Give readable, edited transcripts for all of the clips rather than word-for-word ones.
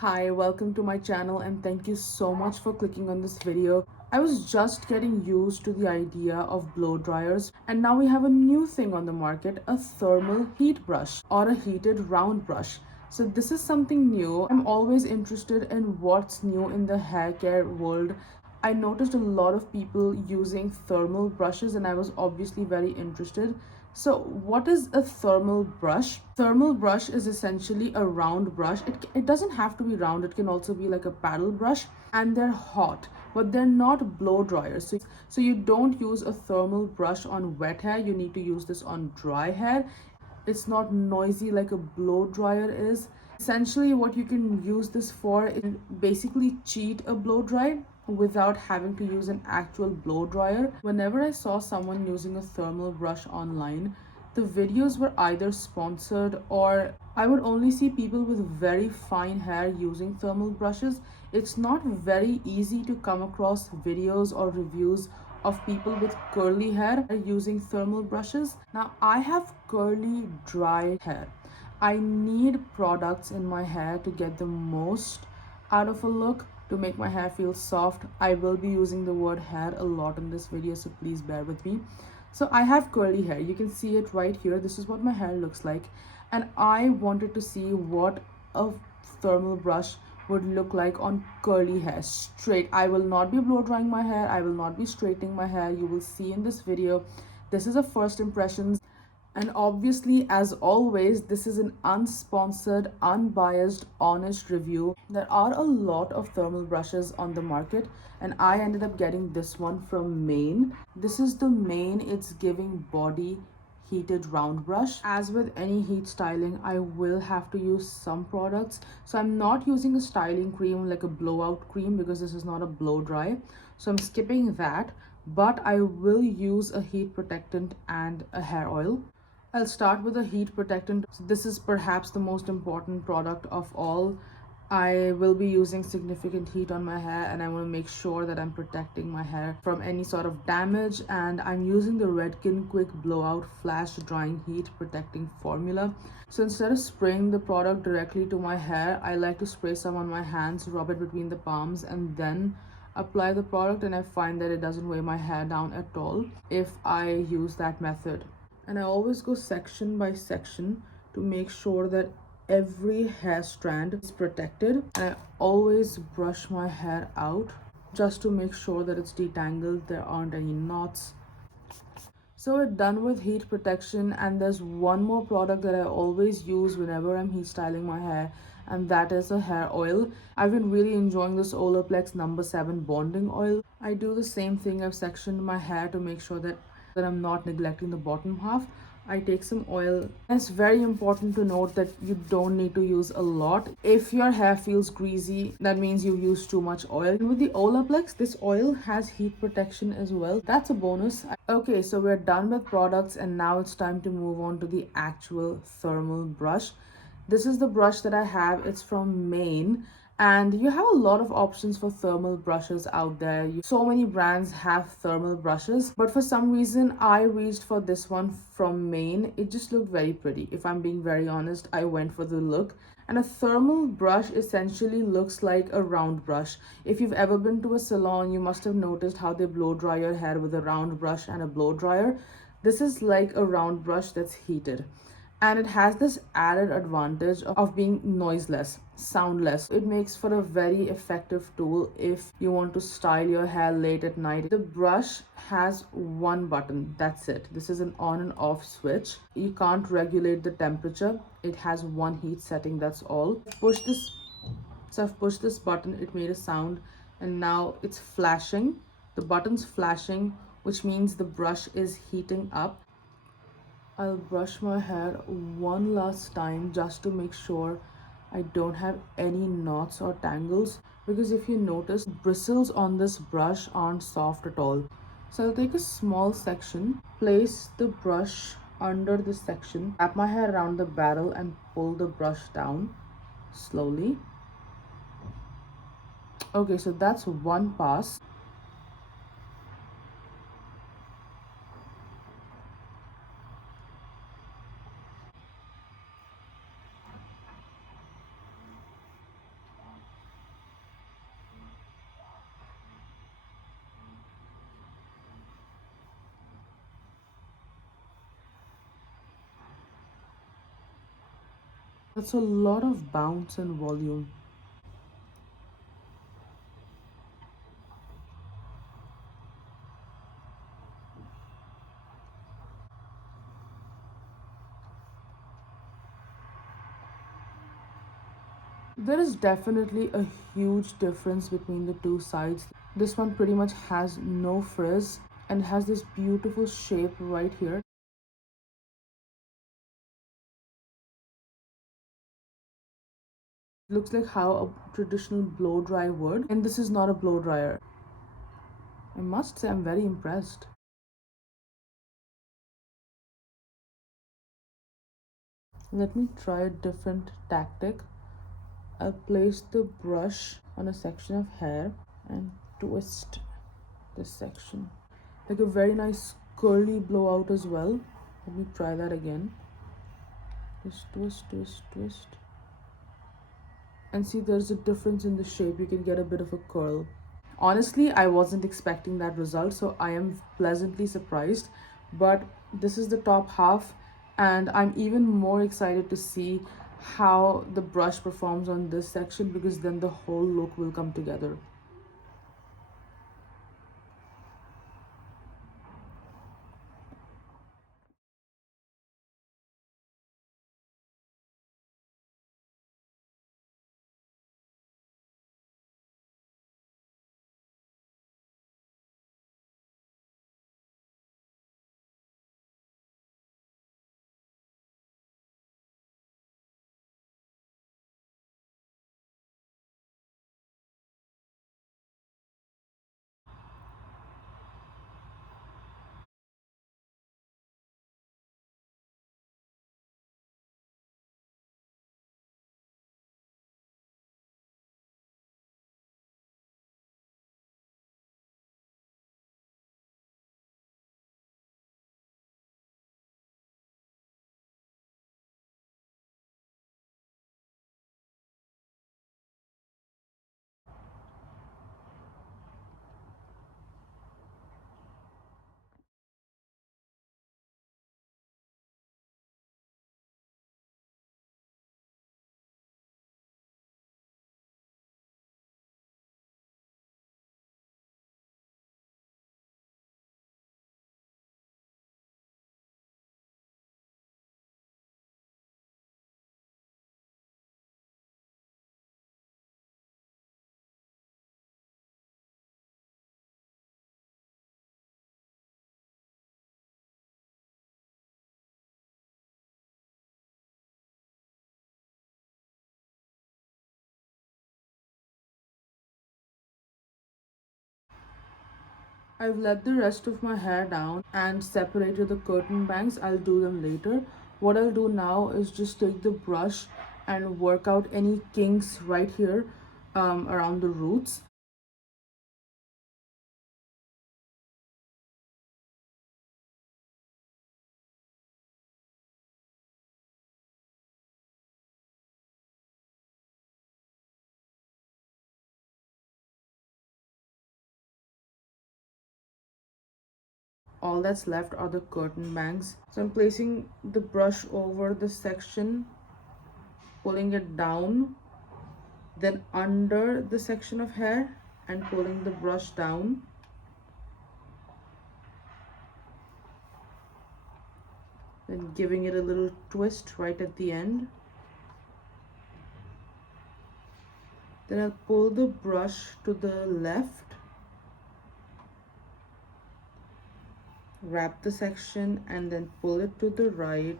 Hi, welcome to my channel and thank you so much for clicking on this video. I was just getting used to the idea of blow dryers and now we have a new thing on the market, a thermal heat brush or a heated round brush. So this is something new. I'm always interested in what's new in the hair care world. I noticed a lot of people using thermal brushes and I was obviously very interested. So what is a thermal brush? Thermal brush is essentially a round brush. It doesn't have to be round, it can also be like a paddle brush, and they're hot, but they're not blow dryers. So you don't use a thermal brush on wet hair, you need to use this on dry hair. It's not noisy like a blow dryer is. Essentially, what you can use this for is basically cheat a blow dry without having to use an actual blow dryer. Whenever I saw someone using a thermal brush online, the videos were either sponsored or I would only see people with very fine hair using thermal brushes. It's not very easy to come across videos or reviews of people with curly hair using thermal brushes. Now, I have curly, dry hair. I need products in my hair to get the most out of a look, to make my hair feel soft. I will be using the word hair a lot in this video, so please bear with me. So I have curly hair. You can see it right here. This is what my hair looks like. And I wanted to see what a thermal brush would look like on curly hair, straight. I will not be blow drying my hair. I will not be straightening my hair. You will see in this video. This is a first impressions. And obviously, as always, this is an unsponsored, unbiased, honest review. There are a lot of thermal brushes on the market, and I ended up getting this one from Maine. This is the Maine It's Giving Body heated round brush. As with any heat styling, I will have to use some products. So I'm not using a styling cream like a blowout cream because this is not a blow dry. So I'm skipping that, but I will use a heat protectant and a hair oil. I'll start with a heat protectant. So this is perhaps the most important product of all. I will be using significant heat on my hair and I want to make sure that I'm protecting my hair from any sort of damage, and I'm using the Redken Quick Blowout Flash Drying Heat Protecting Formula. So instead of spraying the product directly to my hair, I like to spray some on my hands, rub it between the palms, and then apply the product, and I find that it doesn't weigh my hair down at all if I use that method. And I always go section by section to make sure that every hair strand is protected. And I always brush my hair out just to make sure that it's detangled, there aren't any knots. So we're done with heat protection, and there's one more product that I always use whenever I'm heat styling my hair, and that is a hair oil. I've been really enjoying this Olaplex No. 7 bonding oil. I do the same thing. I've sectioned my hair to make sure that I'm not neglecting the bottom half. I take some oil. It's very important to note that you don't need to use a lot. If your hair feels greasy, that means you use too much oil. And with the Olaplex, this oil has heat protection as well. That's a bonus. Okay, so we're done with products and now it's time to move on to the actual thermal brush. This is the brush that I have. It's from Maine, and you have a lot of options for thermal brushes out there. So many brands have thermal brushes, but for some reason I reached for this one from Maine. It just looked very pretty. If I'm being very honest, I went for the look. And a thermal brush essentially looks like a round brush. If you've ever been to a salon, you must have noticed how they blow dry your hair with a round brush and a blow dryer. This is like a round brush that's heated, and it has this added advantage of being noiseless, soundless. It makes for a very effective tool if you want to style your hair late at night. The brush has one button, that's it. This is an on and off switch. You can't regulate the temperature. It has one heat setting, that's all. I've pushed this button, it made a sound, and now it's flashing. The button's flashing, which means the brush is heating up. I'll brush my hair one last time just to make sure I don't have any knots or tangles, because if you notice, bristles on this brush aren't soft at all. So I'll take a small section, place the brush under this section, wrap my hair around the barrel and pull the brush down slowly. Okay, so that's one pass. That's a lot of bounce and volume. There is definitely a huge difference between the two sides. This one pretty much has no frizz and has this beautiful shape right here. Looks like how a traditional blow dry would, and this is not a blow dryer. I must say I'm very impressed. Let me try a different tactic. I'll place the brush on a section of hair and twist this section. Like a very nice curly blowout as well. Let me try that again. Just twist, twist, twist. And see, there's a difference in the shape. You can get a bit of a curl. Honestly, I wasn't expecting that result, so I am pleasantly surprised. But this is the top half, and I'm even more excited to see how the brush performs on this section, because then the whole look will come together. I've let the rest of my hair down and separated the curtain bangs. I'll do them later. What I'll do now is just take the brush and work out any kinks right here around the roots. All that's left are the curtain bangs. So I'm placing the brush over the section, pulling it down, then under the section of hair and pulling the brush down. Then giving it a little twist right at the end. Then I'll pull the brush to the left, wrap the section and then pull it to the right.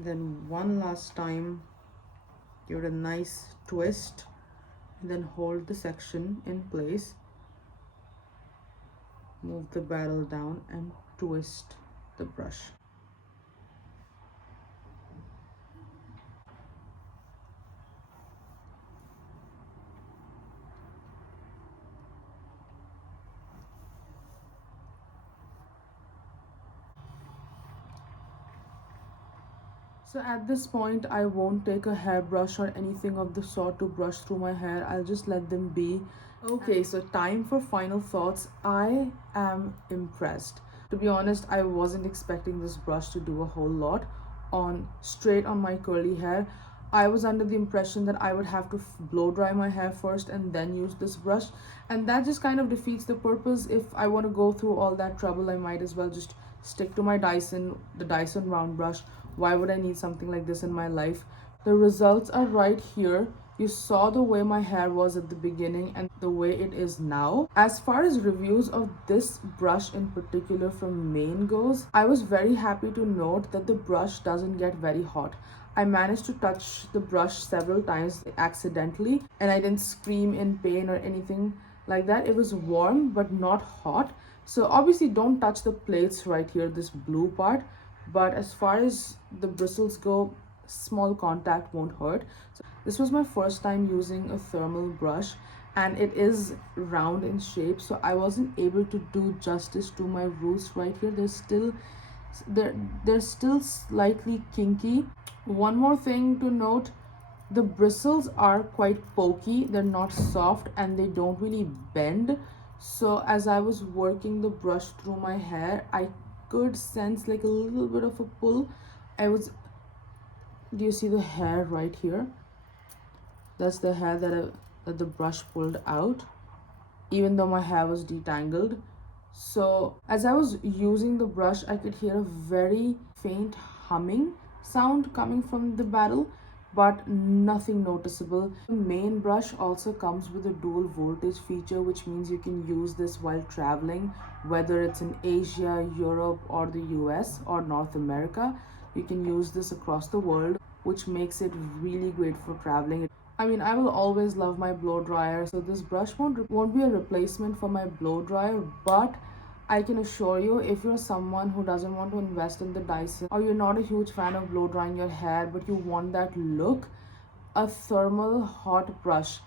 Then one last time, give it a nice twist and then hold the section in place. Move the barrel down and twist the brush. So at this point, I won't take a hairbrush or anything of the sort to brush through my hair. I'll just let them be. Okay, so time for final thoughts. I am impressed. To be honest, I wasn't expecting this brush to do a whole lot on straight on my curly hair. I was under the impression that I would have to blow dry my hair first and then use this brush, and that just kind of defeats the purpose. If I want to go through all that trouble, I might as well just stick to my the Dyson round brush. Why would I need something like this in my life? The results are right here. You saw the way my hair was at the beginning and the way it is now. As far as reviews of this brush in particular from Maine goes, I was very happy to note that the brush doesn't get very hot. I managed to touch the brush several times accidentally and I didn't scream in pain or anything like that. It was warm but not hot. So obviously don't touch the plates right here, this blue part. But as far as the bristles go, small contact won't hurt. So this was my first time using a thermal brush and it is round in shape, so I wasn't able to do justice to my roots right here. They're they're still slightly kinky. One more thing to note, the bristles are quite pokey, they're not soft and they don't really bend. So as I was working the brush through my hair, I could sense like a little bit of a pull. I was Do you see the hair right here? That's the hair that the brush pulled out, even though my hair was detangled. So as I was using the brush, I could hear a very faint humming sound coming from the barrel, but nothing noticeable. The main brush also comes with a dual voltage feature, which means you can use this while traveling, whether it's in Asia, Europe, or the US or North America. You can use this across the world, which makes it really great for traveling. I mean, I will always love my blow dryer, so this brush won't be a replacement for my blow dryer, but I can assure you, if you're someone who doesn't want to invest in the Dyson, or you're not a huge fan of blow drying your hair but you want that look, a thermal brush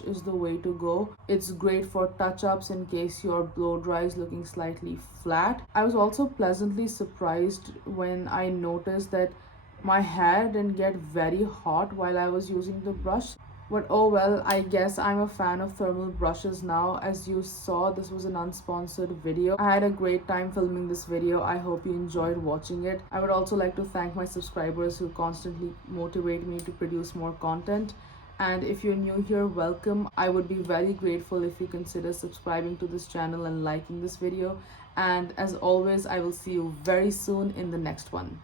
is the way to go. It's great for touch-ups in case your blow dry is looking slightly flat. I was also pleasantly surprised when I noticed that my hair didn't get very hot while I was using the brush. But oh well, I guess I'm a fan of thermal brushes now. As you saw, this was an unsponsored video. I had a great time filming this video. I hope you enjoyed watching it. I would also like to thank my subscribers who constantly motivate me to produce more content. And if you're new here, welcome. I would be very grateful if you consider subscribing to this channel and liking this video. And as always, I will see you very soon in the next one.